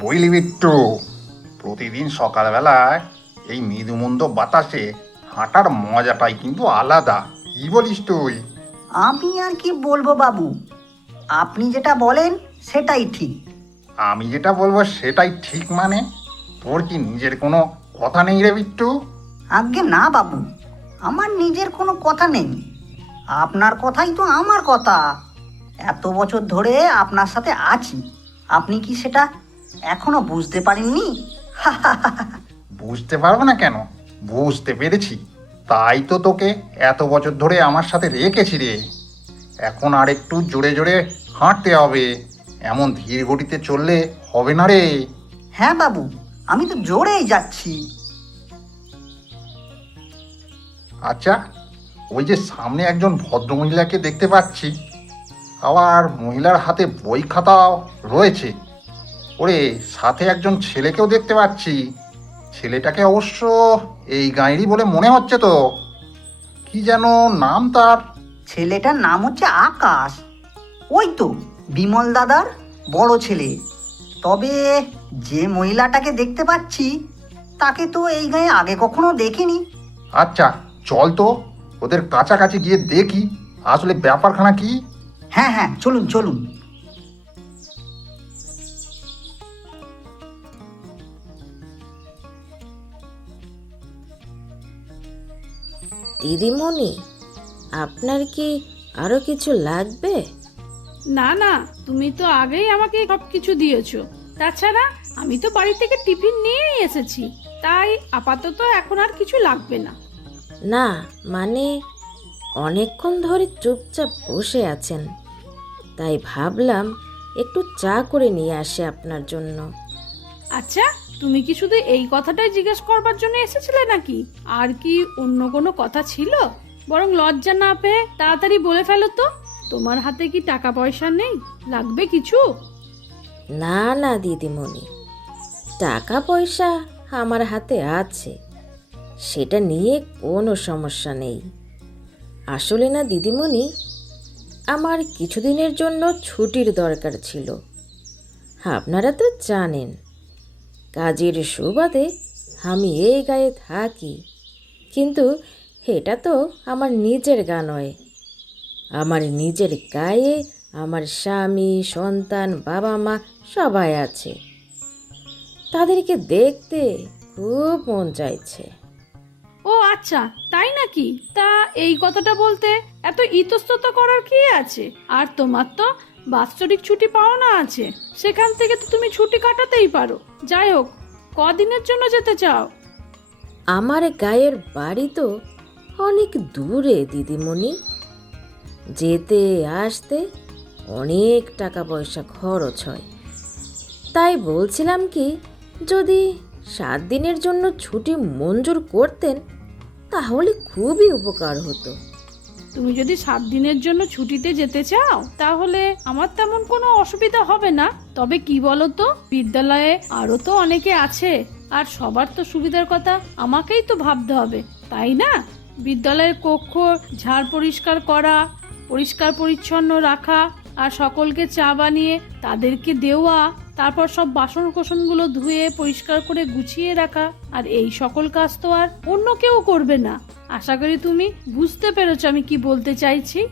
বইলি বিট্টু প্রতিদিন সকালবেলায় এই মৃদুমন্দ বাতাসে হাঁটার মজাটাই কিন্তু আলাদা। কি বলিস তুই? আমি আর কি বলব বাবু? আপনি যেটা বলেন সেটাই ঠিক। আমি যেটা বলব সেটাই ঠিক মানে? তোর কি নিজের কোনো কথা নেই রে বিট্টু আজ্ঞে না বাবু আমার নিজের কোনো কথা নেই। আপনার কথাই তো আমার কথা। এত বছর ধরে আপনার সাথে আছি। আপনি কি সেটা এখনও বুঝতে পারেননি বুঝতে পারব না কেন? বুঝতে পেরেছি। তাই তো তোকে এত বছর ধরে আমার সাথে রেখেছি রে। এখন আর একটু জোরে জোরে হাঁটতে হবে। এমন ধীর গতিতে চললে হবে না রে। হ্যাঁ বাবু আমি তো জোরেই যাচ্ছি। আচ্ছা ওই যে সামনে একজন ভদ্রমহিলাকে দেখতে পাচ্ছি। আবার মহিলার হাতে বই খাতাও রয়েছে। ওরে সাথে একজন ছেলেকেও দেখতে পাচ্ছি। ছেলেটাকে অবশ্য এই গাঁয়েরই বলে মনে হচ্ছে তো। কি যেন নাম তার? ছেলেটার নাম হচ্ছে আকাশ। ওই তো বিমল দাদার বড় ছেলে। তবে যে মহিলাটাকে দেখতে পাচ্ছি তাকে তো এই গায়ে আগে কখনো দেখিনি। আচ্ছা চল তো ওদের কাছাকাছি গিয়ে দেখি। আসলে ব্যাপারখানা কি? হ্যাঁ হ্যাঁ চলুন চলুন। দিদিমণি আপনার কি আরও কিছু লাগবে? না না তুমি তো আগেই আমাকে সব কিছু দিয়েছ। তাছাড়া আমি তো বাড়ি থেকে টিফিন নিয়েই এসেছি তাই আপাতত এখন আর কিছু লাগবে না। না মানে অনেকক্ষণ ধরে চুপচাপ বসে আছেন তাই ভাবলাম একটু চা করে নিয়ে আসে আপনার জন্য। আচ্ছা তুমি কি শুধু এই কথাটাই জিজ্ঞেস করবার জন্য এসেছিলে নাকি? আর কি অন্য কোনো কথা ছিল? বরং লজ্জা না পেয়ে তাড়াতাড়ি বলে ফেলো তো, তোমার হাতে কি টাকা পয়সা নেই? লাগবে কিছু? না না, দিদিমণি। টাকা পয়সা আমার হাতে আছে। সেটা নিয়ে কোনো সমস্যা নেই। আসলে না, দিদিমণি, আমার কিছুদিনের জন্য ছুটির দরকার ছিল। আপনারা তো জানেন কাজের সুবাদে আমি এই গায়ে থাকি। কিন্তু এটা তো আমার নিজের গা নয়। আমার নিজের গায়ে আমার স্বামী, সন্তান বাবা মা সবাই আছে। তাদেরকে দেখতে খুব মন চাইছে। ও আচ্ছা তাই নাকি? তা এই কথাটা বলতে এত ইতস্তত করার কি আছে? আর তোমার তো বাৎসরিক ছুটি পাওনা আছে। সেখান থেকে তো তুমি ছুটি কাটাতেই পারো। যাই হোক, কদিনের জন্য যেতে চাও? আমার গায়ের বাড়ি তো অনেক দূরে, দিদিমণি। যেতে আসতে অনেক টাকা পয়সা খরচ হয়। তাই বলছিলাম কি, যদি সাত দিনের জন্য ছুটি মঞ্জুর করতেন, তাহলে খুবই উপকার হতো। তুমি যদি সাত দিনের জন্য ছুটিতে যেতে চাও, তাহলে আমার তেমন কোনো অসুবিধা হবে না। তবে কি বলো তো বিদ্যালয়ে আরও তো অনেকে আছে, আর সবার তো সুবিধার কথা আমাকেই তো ভাবতে হবে, তাই না? বিদ্যালয়ের কক্ষ, ঝাড় পরিষ্কার করা, পরিষ্কার পরিচ্ছন্ন রাখা, আর সকলকে চা বানিয়ে তাদেরকে দেওয়া তারপর সব বাসন কোসনগুলো ধুয়ে, পরিষ্কার করে গুছিয়ে রাখা। আর এই সকল কাজ তো আর অন্য কেউ করবে না। আশা করি তুমি বুঝতে পেরেছ আমি কি বলতে চাইছি।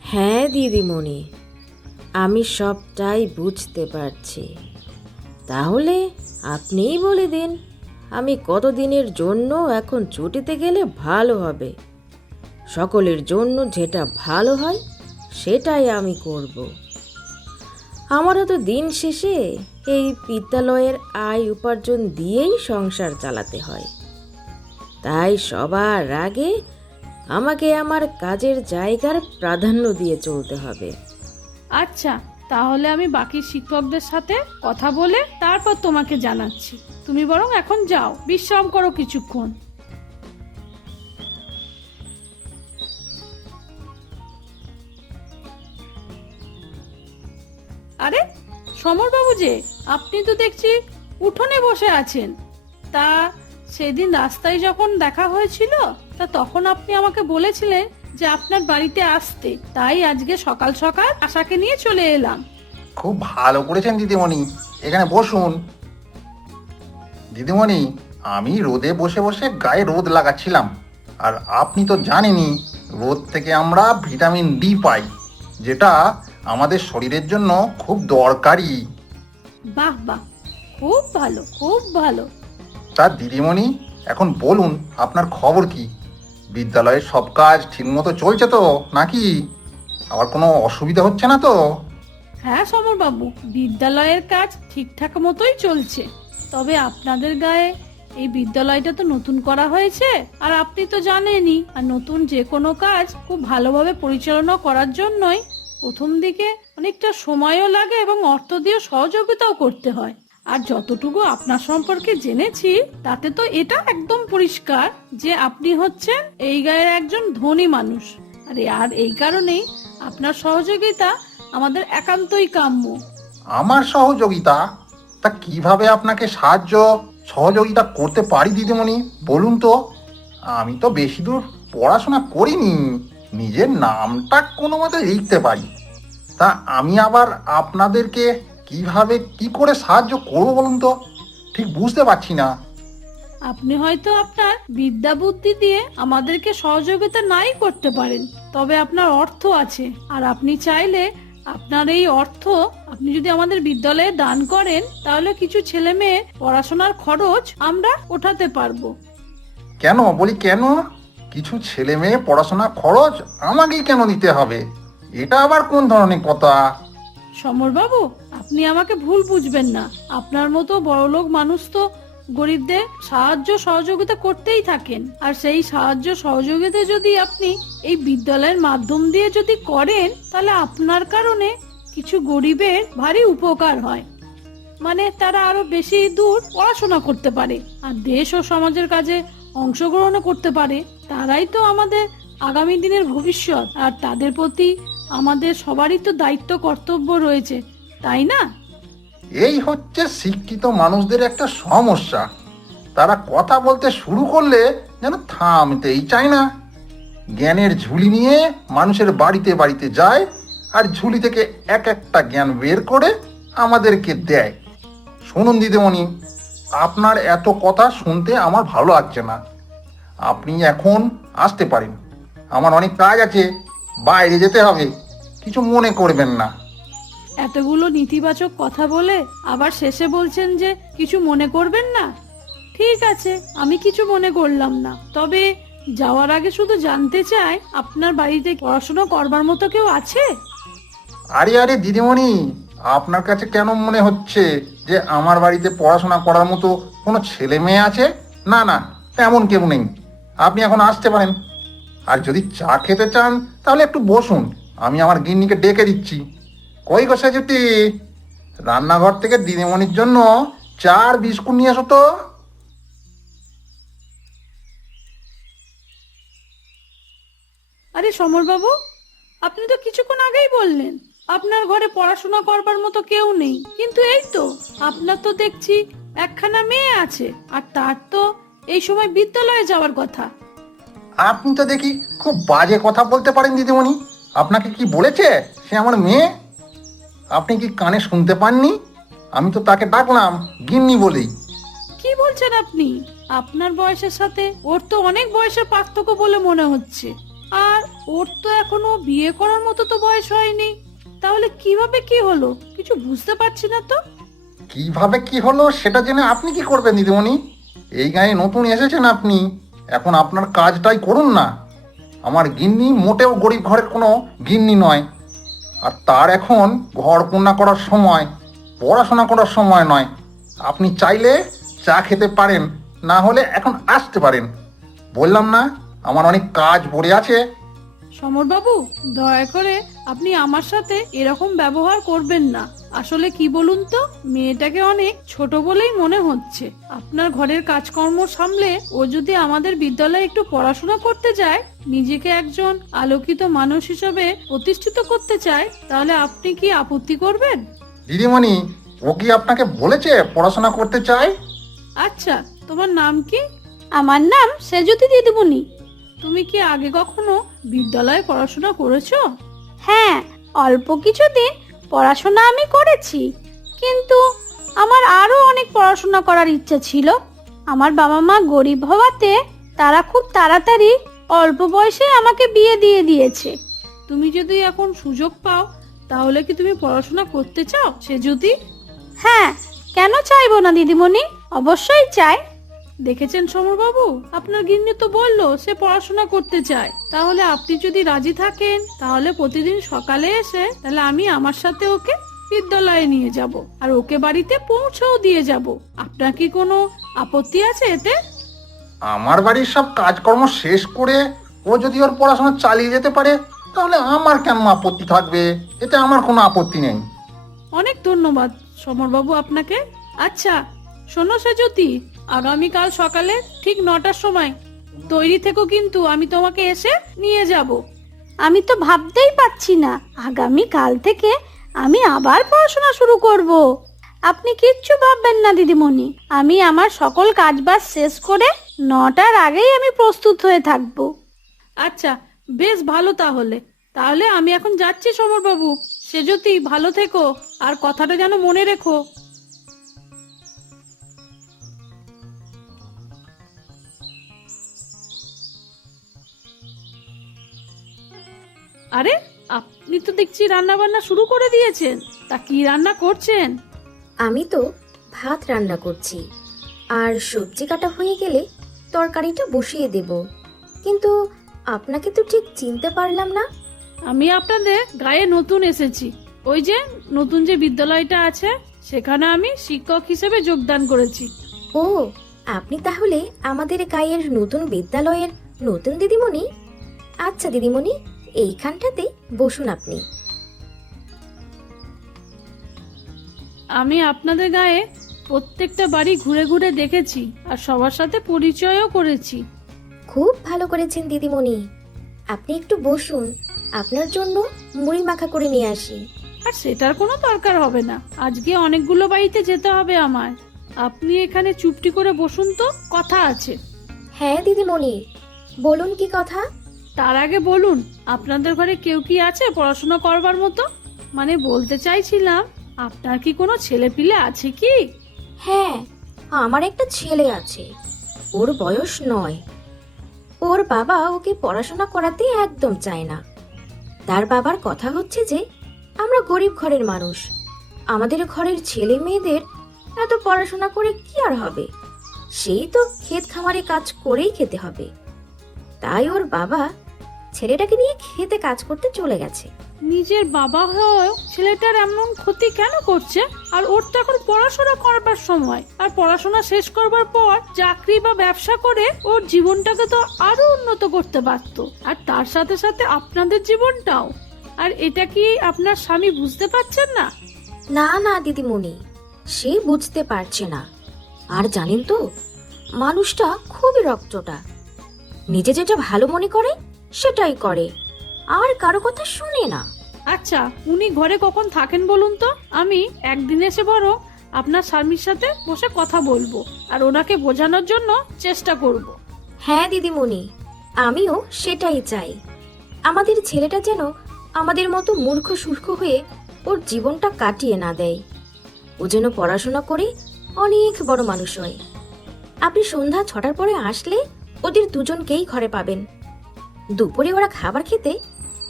হ্যাঁ দিদিমণি, আমি সবটাই বুঝতে পারছি। তাহলে আপনিই বলে দিন, আমি কতদিনের জন্য এখন ছুটিতে গেলে ভালো হবে। সকলের জন্য যেটা ভালো হয়, সেটাই আমি করব। আমারও তো দিন শেষে এই বিদ্যালয়ের আয় উপার্জন দিয়েই সংসার চালাতে হয়। তাই সবার আগে আমাকে আমার কাজের জায়গার প্রাধান্য দিয়ে চলতে হবে। আচ্ছা তাহলে আমি বাকি শিক্ষকদের সাথে কথা বলে তারপর তোমাকে জানাচ্ছি। তুমি বরং এখন যাও, বিশ্রাম করো কিছুক্ষণ। আরে, সমরবাবু যে, আপনি তো দেখছি উঠোনে বসে আছেন। তা সেদিন রাস্তায় যখন দেখা হয়েছিল, তা তখন আপনি আমাকে বলেছিলেন যে আপনার বাড়িতে আসতে। তাই আজকে সকাল সকাল আশাকে নিয়ে চলে এলাম। খুব ভালো করেছেন দিদিমণি। এখানে বসুন। দিদিমণি, আমি রোদে বসে বসে গায়ে রোদ লাগাচ্ছিলাম। আর আপনি তো জানেনই, রোদ থেকে আমরা ভিটামিন ডি পাই, যেটা আমাদের শরীরের জন্য খুব দরকারি। বাহ বাহ। খুব ভালো খুব ভালো। তা দিদিমণি এখন বলুন আপনার খবর কি? বিদ্যালয়ের সব কাজ ঠিকমতো চলছে তো নাকি? আবার কোনো অসুবিধা হচ্ছে না তো? হ্যাঁ সমরবাবু বিদ্যালয়ের কাজ ঠিকঠাক মতোই চলছে। তবে আপনাদের গায়ে এই বিদ্যালয়টা তো নতুন করা হয়েছে আর আপনি তো জানেনই আর নতুন যে কোনো কাজ খুব ভালোভাবে পরিচালনা করার জন্যই প্রথম দিকে অনেকটা সময়ও লাগে এবং অর্থ দিয়ে সহযোগিতাও করতে হয়। আর যতটুকু আপনার সম্পর্কে জেনেছি, তাতে তো এটা একদম পরিষ্কার যে আপনি হচ্ছেন এই গায়ের একজন ধনী মানুষ। আরে, আর এই কারণেই আপনার সহযোগিতা আমাদের একান্তই কাম্য। আমার সহযোগিতা? তা কীভাবে আপনাকে সাহায্য, সহযোগিতা করতে পারি দিদিমণি? বলুন তো। আমি তো বেশি দূর পড়াশোনা করিনি। নিজের নামটা কোনো মতে লিখতে পারি। তা আমি আবার আপনাদেরকে কীভাবে কি করে সাহায্য করব বলুন তো? ঠিক বুঝতে পারছি না। আপনি হয়তো আপনার বিদ্যা বুদ্ধি দিয়ে আমাদেরকে সহযোগিতা নাই করতে পারেন তবে আপনার অর্থ আছে। আর আপনি চাইলে আপনার এই অর্থ আপনি যদি আমাদের বিদ্যালয়ে দান করেন তাহলে কিছু ছেলে মেয়ে পড়াশোনার খরচ আমরা ওঠাতে পারব। কেন? বলি কেন? কিছু ছেলে মেয়ে পড়াশোনা খরচ আমাকেই কেন দিতে হবে? এটা আবার কোন ধরনের কথা? সমরবাবু, আপনি আমাকে ভুল বুঝবেন না। আপনার মতো বড়লোক মানুষ তো গরিবদের সাহায্য সহযোগিতা করতেই থাকেন। আর সেই সাহায্য সহযোগিতা যদি আপনি এই বিদ্যালয়ের মাধ্যম দিয়ে যদি করেন, তাহলে আপনার কারণে কিছু গরিবের ভারী উপকার হয়। মানে তারা আরও বেশি দূর পড়াশোনা করতে পারে, আর দেশ ও সমাজের কাজে অংশগ্রহণও করতে পারে। তারাই তো আমাদের আগামী দিনের ভবিষ্যৎ, আর তাদের প্রতি আমাদের সবারই তো দায়িত্ব, কর্তব্য রয়েছে, তাই না? এই হচ্ছে শিক্ষিত মানুষদের একটা সমস্যা। তারা কথা বলতে শুরু করলে যেন থামতেই চায় না। জ্ঞানের ঝুলি নিয়ে মানুষের বাড়িতে বাড়িতে যায়, আর ঝুলি থেকে এক একটা জ্ঞান বের করে আমাদেরকে দেয়। শুনুন দিদিমণি, আপনার এত কথা শুনতে আমার ভালো লাগছে না। আপনি এখন আসতে পারেন। আমার অনেক কাজ আছে বাইরে যেতে হবে। কিছু মনে করবেন না। এতগুলো নেতিবাচক কথা বলে আবার শেষে বলছেন যে কিছু মনে করবেন না? ঠিক আছে আমি কিছু মনে করলাম না। তবে যাওয়ার আগে শুধু জানতে চাই আপনার বাড়িতে পড়াশোনা করবার মতো কেউ আছে? আরে আরে দিদিমণি আপনার কাছে কেন মনে হচ্ছে যে আমার বাড়িতে পড়াশোনা করার মতো কোনো ছেলে মেয়ে আছে? না না তেমন কেউ নেই। আপনি এখন আসতে পারেন। আর যদি চা খেতে চান, তাহলে একটু বসুন। আমি আমার গিন্নিকে ডেকে দিচ্ছি। কই গো সেজুতি? রান্নাঘর থেকে দিদিমণির জন্য চার বিস্কুট নিয়ে এসো তো। আরে সমরবাবু, আপনি তো কিছুক্ষণ আগেই বললেন, আপনার ঘরে পড়াশোনা করবার মতো কেউ নেই। কিন্তু এই তো, আপনার তো দেখছি একখানা মেয়ে আছে, আর তার তো এই সময় বিদ্যালয়ে যাওয়ার কথা। আপনি তো দেখি খুব বাজে কথা বলতে পারেন দিদিমণি। আপনাকে কি বলেছে সে আমার মেয়ে? আপনি কি কানে শুনতে পাননি? আমি তো তাকে ডাকলাম গিন্নি বলেই। কি বলছেন আপনি? আপনার বয়সের সাথে ওর তো অনেক বয়সের পার্থক্য বলে মনে হচ্ছে। আর ওর তো এখনও বিয়ে করার মতো তো বয়স হয়নি। তাহলে কীভাবে কি হলো? কিছু বুঝতে পারছি না তো। কীভাবে কি হলো সেটা জেনে আপনি কি করবেন দিদিমণি? এই গায়ে নতুন এসেছেন আপনি। এখন আপনার কাজটাই করুন না। আমার গিন্নি মোটেও গরিব ঘরের কোনো গিন্নি নয়। আর তার এখন ঘর কন্যা করার সময়, পড়াশোনা করার সময় নয়। আপনি চাইলে চা খেতে পারেন, না হলে এখন আসতে পারেন। বললাম না, আমার অনেক কাজ পড়ে আছে। সমরবাবু, দয়া করে আপনি আমার সাথে এরকম ব্যবহার করবেন না। আসলে কি বলুন তো মেয়েটাকে অনেক ছোট বলেই মনে হচ্ছে। আপনার ঘরের কাজকর্ম সামলে ও যদি আমাদের বিদ্যালয়ে একটু পড়াশোনা করতে যায় নিজেকে একজন আলোকিত মানুষ হিসেবে প্রতিষ্ঠিত করতে চায় তাহলে আপনি কি আপত্তি করবেন? দিদিমণি ও কি আপনাকে বলেছে পড়াশোনা করতে চায়? আচ্ছা তোমার নাম কি? আমার নাম সেজুতি দিদিমণি। তুমি কি আগে কখনো বিদ্যালয়ে পড়াশোনা করেছ? হ্যাঁ অল্প কিছুদিন পড়াশোনা আমি করেছি, কিন্তু আমার আরও অনেক পড়াশোনা করার ইচ্ছা ছিল। আমার বাবা মা গরিব হওয়াতে তারা খুব তাড়াতাড়ি অল্প বয়সে আমাকে বিয়ে দিয়ে দিয়েছে। তুমি যদি এখন সুযোগ পাও, তাহলে কি তুমি পড়াশোনা করতে চাও? সে যদি হ্যাঁ কেন চাইব না দিদিমণি? অবশ্যই চাই। দেখেছেন সমরবাবু? আপনার গিন্নি তো বলল সে পড়াশোনা করতে চায়। তাহলে আপনি যদি রাজি থাকেন তাহলে প্রতিদিন সকালে এসে তাহলে আমি আমার সাথে ওকে বিদ্যালয়ে নিয়ে যাব আর ওকে বাড়িতে পৌঁছেও দিয়ে যাব। আপনার কি কোনো আপত্তি আছে এতে? আমার বাড়ির সব কাজকর্ম শেষ করে ও যদি ওর পড়াশোনা চালিয়ে যেতে পারে তাহলে আমার কেমন আপত্তি থাকবে? এতে আমার কোনো আপত্তি নেই। অনেক ধন্যবাদ সমরবাবু আপনাকে। আচ্ছা শোনো সেজতি আগামীকাল সকালে ঠিক নটার সময়। তৈরি থেকো কিন্তু আমি তোমাকে এসে নিয়ে যাব। আমি তো ভাবতেই পাচ্ছি না আগামী কাল থেকে আমি আবার পড়াশোনা শুরু করব। আপনি কিচ্ছু ভাববেন না দিদিমণি। আমি আমার সকল কাজবাজ শেষ করে নটার আগেই আমি প্রস্তুত হয়ে থাকব। আচ্ছা বেশ ভালো তাহলে। তাহলে আমি এখন যাচ্ছি সমরবাবু। সেজতি ভালো থেকো। আর কথাটা যেন মনে রেখো। আরে আপনি তো দেখছি রান্না বান্না শুরু করে দিয়েছেন। তা কি রান্না করছেন? আমি তো ভাত রান্না করছি। আর সবজি কাটা হয়ে গেলে তরকারিটা বসিয়ে দেব। কিন্তু আপনাকে তো ঠিক চিনতে পারলাম না। আমি আপনাদের গায়ে নতুন এসেছি। ওই যে নতুন যে বিদ্যালয়টা আছে সেখানে আমি শিক্ষক হিসেবে যোগদান করেছি। ও আপনি তাহলে আমাদের গায়ের নতুন বিদ্যালয়ের নতুন দিদিমণি? আচ্ছা দিদিমণি এইখানটাতে বসুন আপনি। আমি আপনাদের গায়ে প্রত্যেকটা বাড়ি ঘুরে ঘুরে দেখেছি আর সবার সাথে পরিচয়ও করেছি। খুব ভালো করেছেন দিদিমণি। আপনি একটু বসুন আপনার জন্য মুড়ি মাখা করে নিয়ে আসি। আর সেটার কোনো দরকার হবে না আজকে অনেকগুলো বাড়িতে যেতে হবে আমার আপনি এখানে চুপটি করে বসুন তো কথা আছে। হ্যাঁ দিদিমণি বলুন কি কথা? তার আগে বলুন, আপনাদের ঘরে কেউ কি আছে পড়াশোনা করবার মতো? মানে বলতে চাইছিলাম, আপনার কি কোনো ছেলে পিলে আছে কি? হ্যাঁ আমার একটা ছেলে আছে। ওর বয়স নয়। ওর বাবা ওকে পড়াশোনা করাতে একদম চায় না। তার বাবার কথা হচ্ছে যে, আমরা গরিব ঘরের মানুষ। আমাদের ঘরের ছেলে মেয়েদের এত পড়াশোনা করে কি আর হবে? সেই তো ক্ষেত খামারে কাজ করেই খেতে হবে। তাই ওর বাবা ছেলেটাকে নিয়ে খেতে কাজ করতে চলে গেছে। নিজের বাবা হয়েও ছেলেটার এমন ক্ষতি কেন করছে? আর ওর তো এখন পড়াশোনা করবার সময়। আর পড়াশোনা শেষ করবার পর চাকরি বা ব্যবসা করে ওর জীবনটাকে তো আরও উন্নত করতে পারত। আর তার সাথে সাথে আপনাদের জীবনটাও। আর এটা কি আপনার স্বামী বুঝতে পারছেন না? না না দিদিমণি সে বুঝতে পারছে না। আর জানেন তো মানুষটা খুবই রক্তটা। নিজে যেটা ভালো মনে করে সেটাই করে। আর কারও কথা শুনে না। আচ্ছা উনি ঘরে কখন থাকেন বলুন তো? আমি একদিন এসে বড় আপনার স্বামীর সাথে বসে কথা বলব আর ওনাকে বোঝানোর জন্য চেষ্টা করব। হ্যাঁ দিদিমণি আমিও সেটাই চাই। আমাদের ছেলেটা যেন আমাদের মতো মূর্খ সূর্খ হয়ে ওর জীবনটা কাটিয়ে না দেয়। ও যেন পড়াশোনা করে অনেক বড় মানুষ হয়। আপনি সন্ধ্যা ছটার পরে আসলে ওদের দুজনকেই ঘরে পাবেন। দুপুরে ওরা খাবার খেতে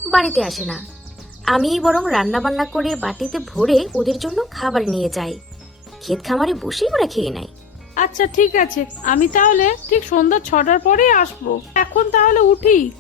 বাড়িতে আসে না। আমিই বরং রান্না বান্না করে বাটিতে ভরে ওদের জন্য খাবার নিয়ে যাই। ক্ষেত খামারে বসেই ওরা খেয়ে নেয়। আচ্ছা ঠিক আছে। আমি তাহলে ঠিক সন্ধ্যা ছটার পরে আসব। এখন তাহলে উঠি।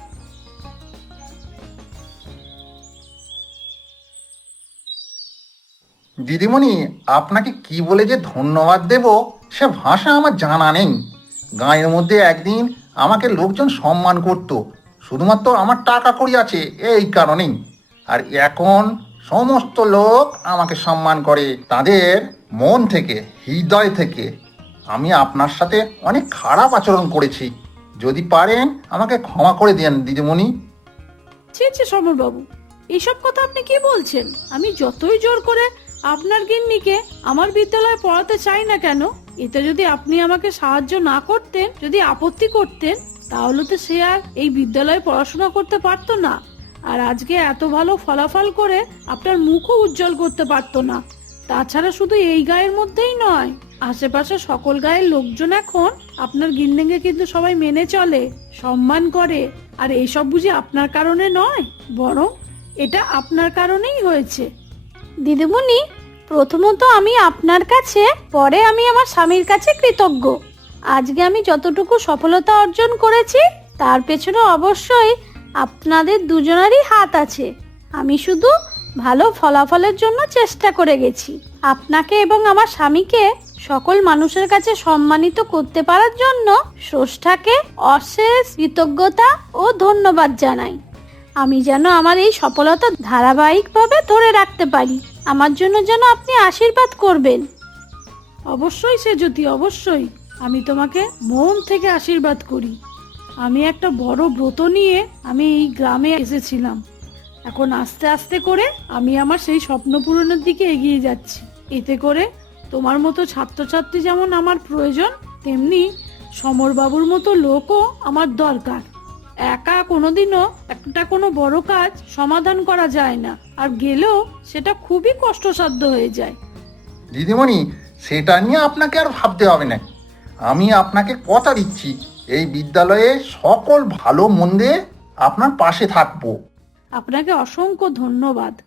দিদিমণি আপনাকে কি বলে যে ধন্যবাদ দেব সে ভাষা আমার জানা নেই। গাঁয়ের মধ্যে একদিন আমাকে লোকজন সম্মান করত, শুধুমাত্র আমার টাকা কড়ি আছে এই কারণেই। আর এখন সমস্ত লোক আমাকে সম্মান করে, তাদের মন থেকে, হৃদয় থেকে। আমি আপনার সাথে অনেক খারাপ আচরণ করেছি। যদি পারেন, আমাকে ক্ষমা করে দেন, দিদিমণি। ছি ছি, সমরবাবু এইসব কথা আপনি কি বলছেন? আমি যতই জোর করে আপনার গিন্নিকে আমার বিদ্যালয়ে পড়াতে চাই না কেন? এতে যদি আপনি আমাকে সাহায্য না করতেন, যদি আপত্তি করতেন, তাহলে তো সে আর এই বিদ্যালয়ে পড়াশোনা করতে পারতো না। আর আজকে এত ভালো ফলাফল করে আপনার মুখও উজ্জ্বল করতে পারতো না। তাছাড়া শুধু এই গায়ের মধ্যেই নয়, আশেপাশে সকল গায়ের লোকজন এখন আপনার গিন্নেকে কিন্তু সবাই মেনে চলে, সম্মান করে। আর এইসব বুঝি আপনার কারণে নয়, বরং এটা আপনার কারণেই হয়েছে। দিদিমণি, প্রথমত আমি আপনার কাছে, পরে আমি আমার স্বামীর কাছে কৃতজ্ঞ। আজকে আমি যতটুকু সফলতা অর্জন করেছি, তার পেছনে অবশ্যই আপনাদের দুজনেরই হাত আছে। আমি শুধু ভালো ফলাফলের জন্য চেষ্টা করে গেছি। আপনাকে এবং আমার স্বামীকে সকল মানুষের কাছে সম্মানিত করতে পারার জন্য স্রষ্টাকে অশেষ কৃতজ্ঞতা ও ধন্যবাদ জানাই। আমি যেন আমার এই সফলতা ধারাবাহিকভাবে ধরে রাখতে পারি। আমার জন্য যেন আপনি আশীর্বাদ করবেন। অবশ্যই সে যদি অবশ্যই। আমি তোমাকে মন থেকে আশীর্বাদ করি। আমি একটা বড় ব্রত নিয়ে আমি এই গ্রামে এসেছিলাম। এখন আস্তে আস্তে করে আমি আমার সেই স্বপ্ন পূরণের দিকে এগিয়ে যাচ্ছি। এতে করে তোমার মতো ছাত্রছাত্রী যেমন আমার প্রয়োজন, তেমনি সমরবাবুর মতো লোকও আমার দরকার। একা কোনোদিনও একটা কোনো বড় কাজ সমাধান করা যায় না। আর গেলেও সেটা খুবই কষ্টসাধ্য হয়ে যায়। দিদিমণি সেটা নিয়ে আপনাকে আর ভাবতে হবে না। আমি আপনাকে কথা দিচ্ছি এই বিদ্যালয়ে সকল ভালো মন্দে আপনার পাশে থাকব। আপনাকে অসংখ্য ধন্যবাদ।